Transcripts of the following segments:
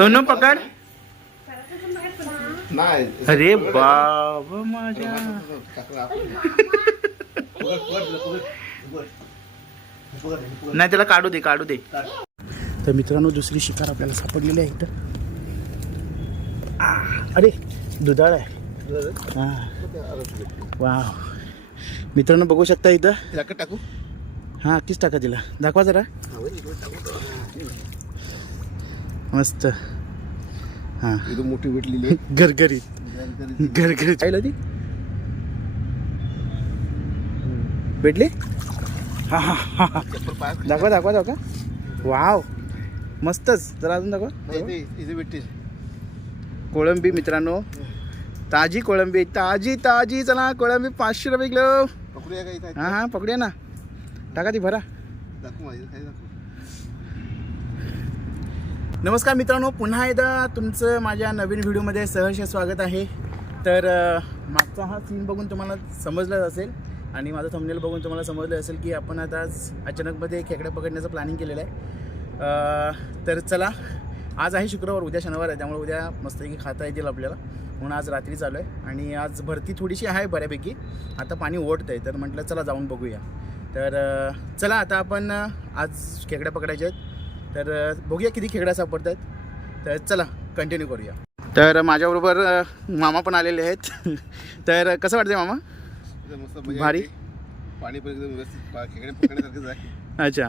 सोनू पकड. नाही. अरे बाबा माझ्या. नाही त्याला काढू दे काढू दे. तर मित्रांनो दुसरी शिकार आपल्याला सापडलेली आहे इथं. आ, अरे दुधाळ आहे. हा. वा मित्रांनो बघू शकता इथं. टाकू. हा तीच टाका तिला. दाखवा जरा. मस्त. हा. इथं मोठी भेटलेली गरगरीत गरगरीत पाहिलं ती? भेटली? हा हा हा हा. दाखवा दाखवा दाखवा. वाव. मस्तच. जरा अजून दाखवा. इथे भेटते कोळंबी मित्रांनो. ताजी कोळंबी. ताजी ताजी. चला कोळंबी पाचशे रुपये किलो. पकडूया का इथं? हा हा पकडूया ना. टाका ती भरा. दाखवू. नमस्कार मित्रांनो पुन्हा एकदा तुमचं माझ्या नवीन व्हिडिओमध्ये सहर्ष स्वागत आहे. तर मागचा हा सीन बघून तुम्हाला समजलं असेल आणि माझं थंबनेल बघून तुम्हाला समजलं असेल की आपण आता आज अचानकमध्ये खेकड्या पकडण्याचं प्लॅनिंग केलेलं आहे. तर चला आज आहे शुक्रवार उद्या शनिवार आहे त्यामुळे उद्या मस्तपैकी खाता येतील आपल्याला. म्हणून आज रात्री चालू आहे. आणि आज भरती थोडीशी आहे बऱ्यापैकी. आता पाणी ओढतं आहे तर म्हटलं चला जाऊन बघूया. तर चला आता आपण आज खेकड्या पकडायच्या आहेत. तर बघूया किती खेकड्या सापडत आहेत तर चला कंटिन्यू करूया. तर माझ्याबरोबर मामा पण आलेले आहेत. तर कसं वाटतंय मामा? भारी? पाणी पण एकदम खेकडे अच्छा.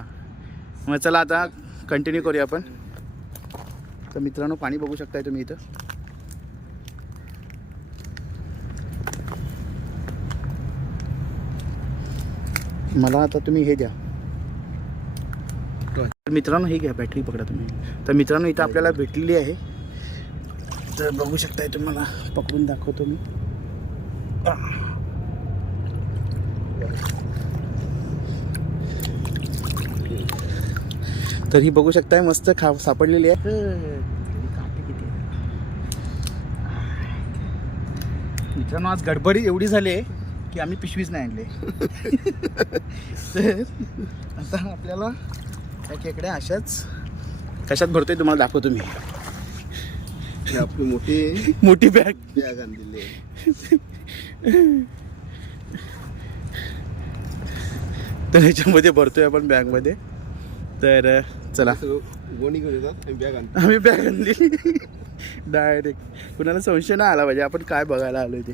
मग चला आता कंटिन्यू करूया आपण. तर मित्रांनो पाणी बघू शकताय तुम्ही इथं. मला आता तुम्ही हे द्या. तर मित्रांनो हे घ्या बॅटरी पकडा तुम्ही. तर मित्रांनो इथं आपल्याला भेटलेली आहे. तर बघू शकताय तुम्हाला पकडून दाखवतो मी. तर ही बघू शकताय मस्त खा सापडलेली आहे. मित्रांनो आज गडबडी एवढी झाली आहे की आम्ही पिशवीच नाही आणले. तर आता आपल्याला त्या खेकड्या अशाच. कशात भरतोय तुम्हाला दाखवतो मी. ही आपली मोठी मोठी बॅग. बॅग आणलेली आहे. तर ह्याच्यामध्ये भरतोय आपण बॅगमध्ये. तर अ, चला. सगळं गोणी घेऊन येतात आणि बॅग आणतात. आम्ही बॅग आणली. डायरेक्ट कुणाला संशय नाही आला पाहिजे. आपण काय बघायला आलोय ते.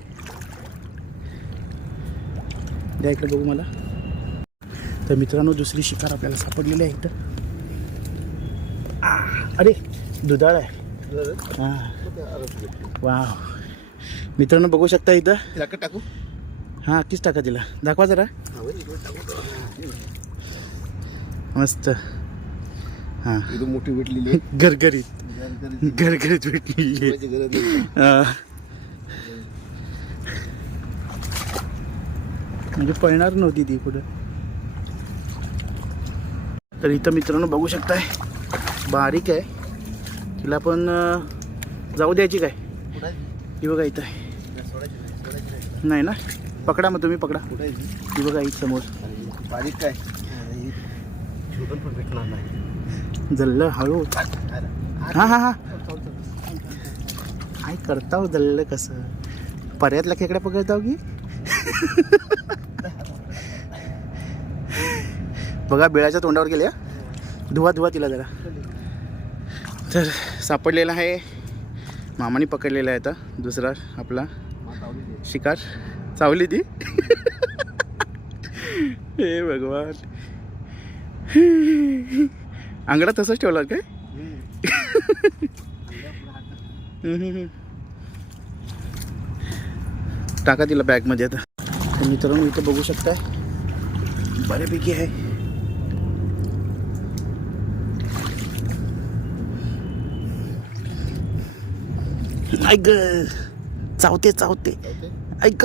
द्या इकडे बघू मला. तर मित्रांनो दुसरी शिकार आपल्याला सापडलेली आहे इथं. अरे दुधाळ आहे. हा. वा मित्रांनो बघू शकता इथं? टाकू? हां तीच टाका तिला. दाखवा जरा. मस्त. हां. मोठी भेटलेली आहे. गरगरीत गरगरीत गरगरीत भेटली ठेवायची गरज नाही. हा. म्हणजे पळणार नव्हती ती कुठं? तर इथं मित्रांनो बघू शकताय बारीक आहे. तिला पण जाऊ द्यायची काय? ही बघा इथं आहे. नाही, ना? पकडा मग तुम्ही पकडा? ही बघा इथं समोर. बारीक काय? भेटणार नाही. जल्ल हळू. हां हां हां. काय करता हो जल्ल कसं? पर्यातला खेकडा पकडताव की? बघा बिळाच्या तोंडावर गेल्या धुवा धुवा तिला जरा. तर सापडलेला आहे. मामाने पकडलेला आहे आता. दुसरा आपला शिकार. चावली ती. हे भगवान. अंगडा तसंच ठेवला काय? टाका तिला बॅगमध्ये आता. तर मित्रांनो इथं बघू शकताय. बऱ्यापैकी आहे. ऐक चावते चावते ऐक.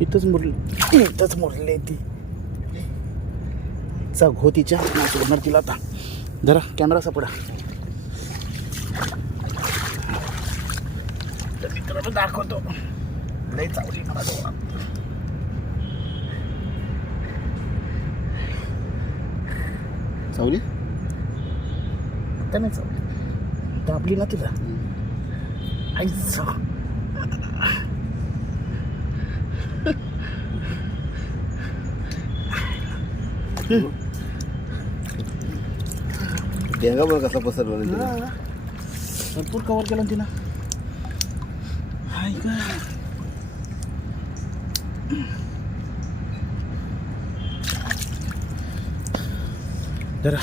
इथंच मुरली. इथंच मुरली ती. चघ हो तिच्या. नाही सोडणार तिला आता. जरा कॅमेरा सापडा. मित्रांनो दाखवतो. लय चावली मला डोळा. सावली आता नाही चावली दाबली ना तुला. आईच. डेंगा बघ कसा पसरला भरपूर कव्हर केलं ना तिनं. जरा.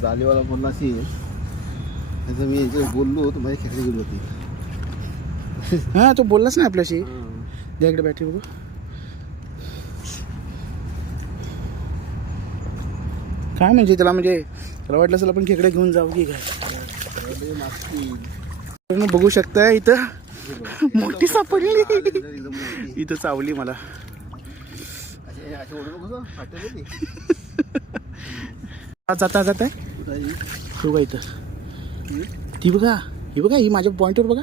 जालीवाला बोलला अशी त्याचं मी याच्यावर बोललो तर माझी खेकडी गेली होती. हां तो बोललाच ना आपल्याशी. द्या इकडे बॅटरी बघू. काय म्हणजे त्याला म्हणजे त्याला वाटलं असेल आपण खेकडे घेऊन जाऊ की काय. बघू शकता इथं. मोठी सापडली. इथं चावली मला. आज जाता जात आहे हो तू बघा इथं? ती बघा ही बघा ही माझ्या पॉईंटवर बघा.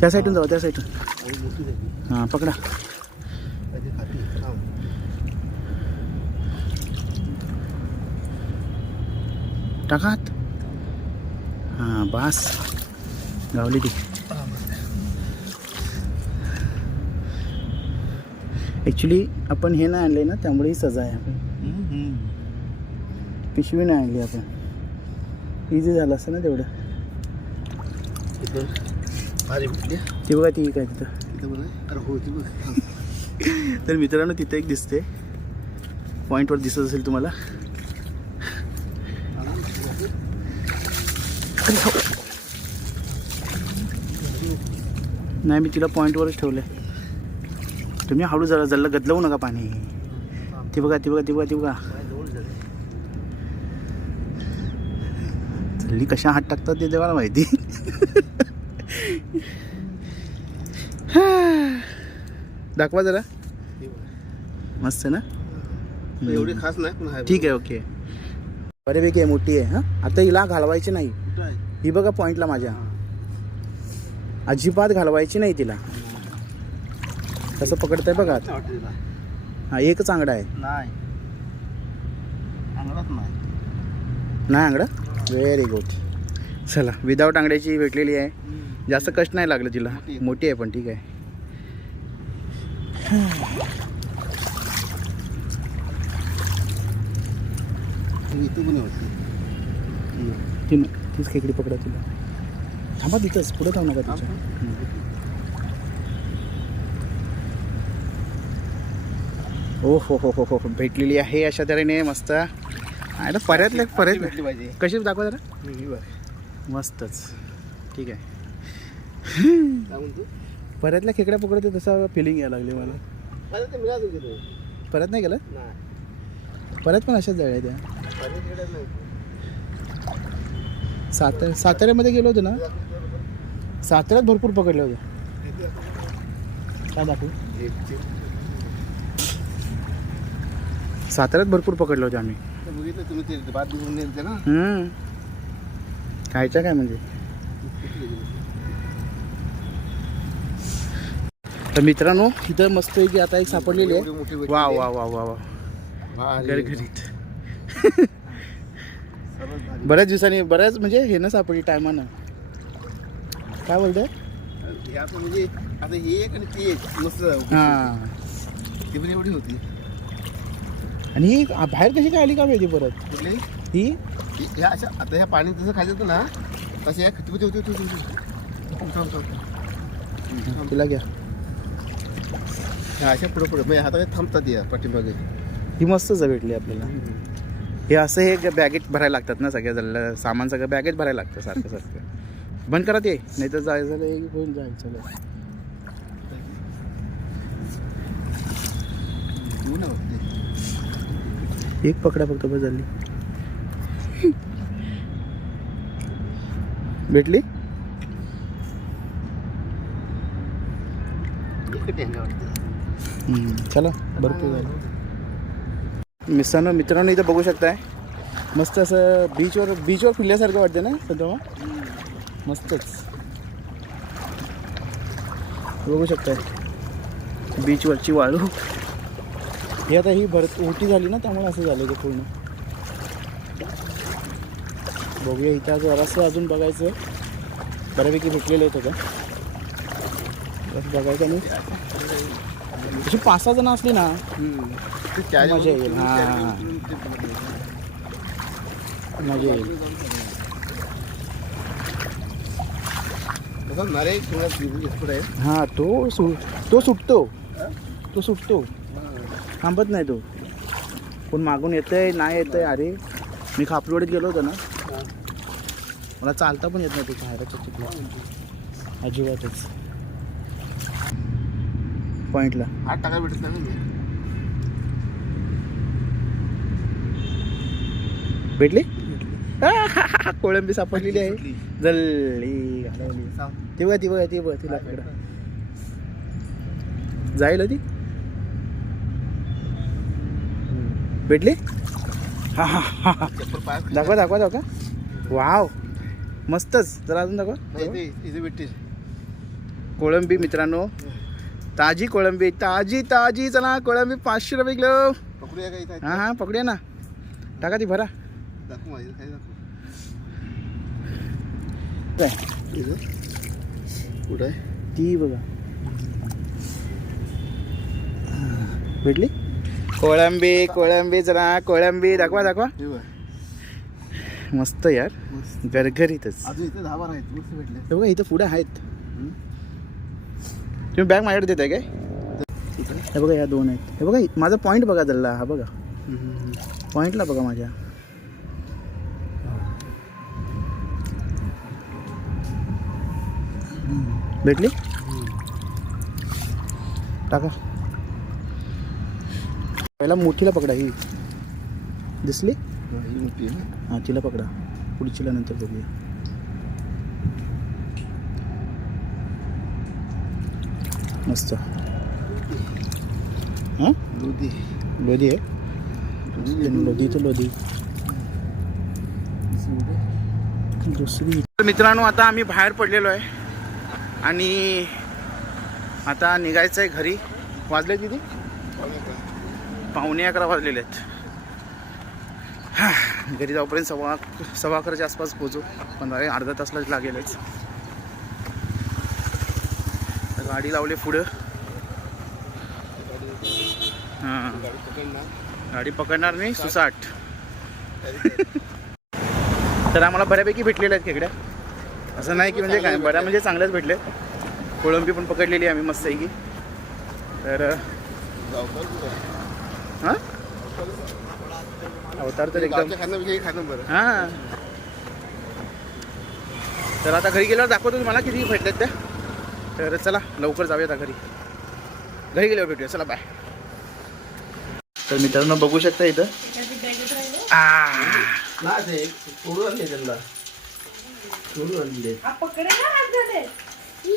त्या साईडून जाऊ त्या साईडून हां पकडा. टाकात हां बास. गावली ती. ॲक्च्युली आपण हे नाही आणले ना त्यामुळे ही सजा आहे आपण पिशवी नाही आणली आपण. इझी झालं असतं ना तेवढं. ती बघा ती काय तिथं. हो तर मित्रांनो तिथे एक दिसते पॉईंटवर दिसत असेल तुम्हाला. नाही मी तिला पॉईंटवरच ठेवलं तुम्ही हळू जरा जल्ला गदलवू नका पाणी. ती बघा ती बघा ती बघा ती बघा. जल्ली कशा हात टाकतात ते देवाला माहिती. दाखवा जरा. मस्त आहे ना? एवढी खास नाही ठीक आहे ओके. आहे मोठी आहे हां? आता हिला घालवायची नाही. ही बघा पॉईंटला माझ्या. अजिबात घालवायची नाही तिला. कसं पकडतंय बघा आता. हा एकच आंगडा आहे. नाही. नाही. नाही आंगडा? व्हेरी गुड चला विदाऊट आंगड्याची भेटलेली आहे. जास्त कष्ट नाही लागलं तिला. मोठी आहे. पण ठीक आहे. आणि इथं पण वाटते ती तीच खेकडी पकडा तिला थांबा तिथंच पुढे थांबू नका तिच्या ओ हो हो हो हो हो भेटलेली आहे अशा तऱ्हेने मस्त. आहे ना पर्यातले परत भेटली पाहिजे. कशी दाखवा जरा. मस्तच. ठीक आहे. परतल्या खेकड्या पकडते तसा फिलिंग यायला लागली मला. परत नाही गेलं? परत पण अशाच जाळ्या त्या सातारा साताऱ्यामध्ये गेलो होतो ना? साताऱ्यात भरपूर पकडले होते. काय दाखवू साताऱ्यात भरपूर पकडले होते आम्ही. बघितलं तुम्ही ते बाद घेऊन नेलते ना? हम्म. खायच्या काय म्हणजे? तर मित्रांनो इथं मस्त की आता एक सापडलेली आहे. वा वा वा वा वा. भारी. बऱ्याच दिवसांनी बऱ्याच म्हणजे हे ना सापडली टायमानं. काय बोलतंय? म्हणजे आता ही एक आणि ती एक मस्त हां. ती पण एवढी होती. आणि ही बाहेर कशी काय आली का माहिती परत? कुठली? ही? ह्या अशा आता ह्या पाणी जसं खायचं होतं ना तसे या खती होती होती होती होती. थांब, थांब, थांब. तिला घ्या. ह्या अशा पुढे पुढे. म्हणजे हाताने थांबतात या पाठीमागे. ही मस्तच भेटली आपल्याला. हे असं हे बॅगेत भरायला लागतात ना सगळ्या जल्ला सामान सगळं बॅगेत भरायला लागतं सारखं सारखं. बंद करा ते नाही तर जायचं झालं एक होऊन जायचं. एक पकडा फक्त बस झाली भेटली चला भरपूर झालं मित्रांनो मित्रांनो इथं बघू शकताय. मस्त असं बीचवर बीचवर फिरल्यासारखं वाटतं ना सध्या मस्तच. बघू शकताय. बीचवरची वाळू. ही आता ही भरत मोठी झाली ना त्यामुळे असं झालं ते पूर्ण. बघूया इथं जरासं अजून बघायचं. बऱ्यापैकी भेटलेलं आहे का बस बघायचं आणि अशी पाच सहा जण असली ना ते मजा येईल, हा. ते. मजा येईल. तसा नारे किंवा लिंबू एक्सपर्ट आहे. हां तो सु तो सुटतो. तो सुटतो. थांबत नाही तो. कोण मागून येतंय नाही येतंय अरे मी खापरवाडीत गेलो होतो ना. मला चालता पण येत नाही हायराच्या चुकला अजिबातच. पॉईंटला हात टाकायला भेटत नाही भेटली? कोळंबी सापडलेली आहे. जल्ली. ती बघा ती बघा ती बघा तिला जाईल ती भेटली? हा हा हा हा. दाखवा दाखवा दाखवा. वाव. मस्तच. जरा अजून दाखवा. भेटतील कोळंबी मित्रांनो ताजी कोळंबी ताजी ताजी चला कोळंबी पाचशे रुपये किलो. पकडूया हा हा पकडूया ना. टाका ती भरा. दाखवू कुठं आहे? ती बघा. भेटली? कोळंबी कोळंबी जरा कोळंबी. दाखवा दाखवा. मस्त यार. हे बघा इथं पुढे आहेत. तुम्ही बॅग माझ्याकडे देताय काय? आहे? हे बघा या दोन आहेत. हे बघा माझा पॉईंट बघा दल्ला हा बघा. पॉईंटला बघा माझ्या. भेटली? टाका. पहिला मोठीला पकडा ही. दिसली? आहे. हां तिला पकडा. पुढचीला नंतर बघूया. मस्त. हां? दुधी लोधी आहे? लोधी. तर लोधी दुसरी. मित्रांनो आता आम्ही बाहेर पडलेलो आहे. आणि आता निघायचं आहे घरी. वाजले किती? पावणे अकरा वाजलेले आहेत. हा, घरी जाऊपर्यंत सव्वा सव्वा अकराच्या आसपास पोचू पण अरे अर्धा तासलाच लागेलच. गाडी लावली पुढं. हां. गाडी पकडणार नाही सुसाट. तर आम्हाला बऱ्यापैकी भेटलेल्या आहेत खेकड्या. असं नाही की म्हणजे काय बऱ्या म्हणजे चांगल्याच भेटले. कोळंबी पण पकडलेली आहे आम्ही मस्त आहे की तर? हां? अवतार तर एकदम. हे हां. तर आता घरी गेल्यावर दाखवतो तुम्हाला किती भेटलेत त्या. तर चला लवकर जाऊया आता घरी. घरी गेल्यावर भेटूया. चला बाय तर मित्रांनो बघू शकता इथं?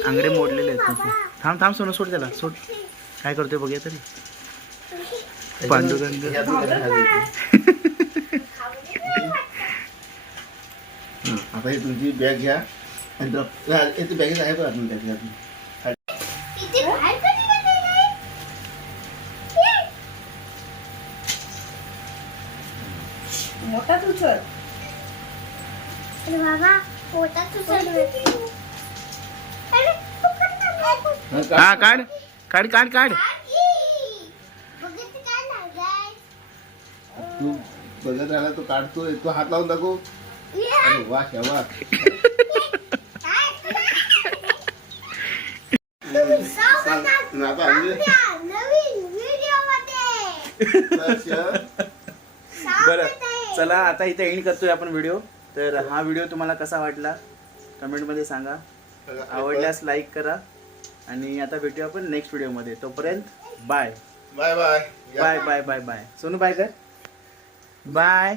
आंगडे मोडलेले आहेत तुमचे. थांब थांब सोनं सोड त्याला सोड. काय करतोय बघूया तरी. पांडुरंग. आता ही तुमची बॅग घ्या. आणि बॅगेत आहे बघा तुम्ही त्याच्यात इथे बाहेर कधी गेले नाही? मोठा तू चल अरे बाबा पोटात. हं, का? काढ. काढ काढ काढ? तू बघत राहिला तो काढतोय. तो हात लावून दाखव. अरे वा. ना आता आणले बरं. चला आता इथे एंड करतोय आपण व्हिडिओ तर हा व्हिडिओ तुम्हाला कसा वाटला कमेंटमध्ये सांगा. आवडल्यास लाईक करा. आणि आता भेटूया आपण नेक्स्ट व्हिडिओमध्ये तोपर्यंत bye bye bye. Bye bye bye bye Sonu bye कर बाय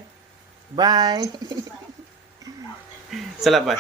बाय चला बाय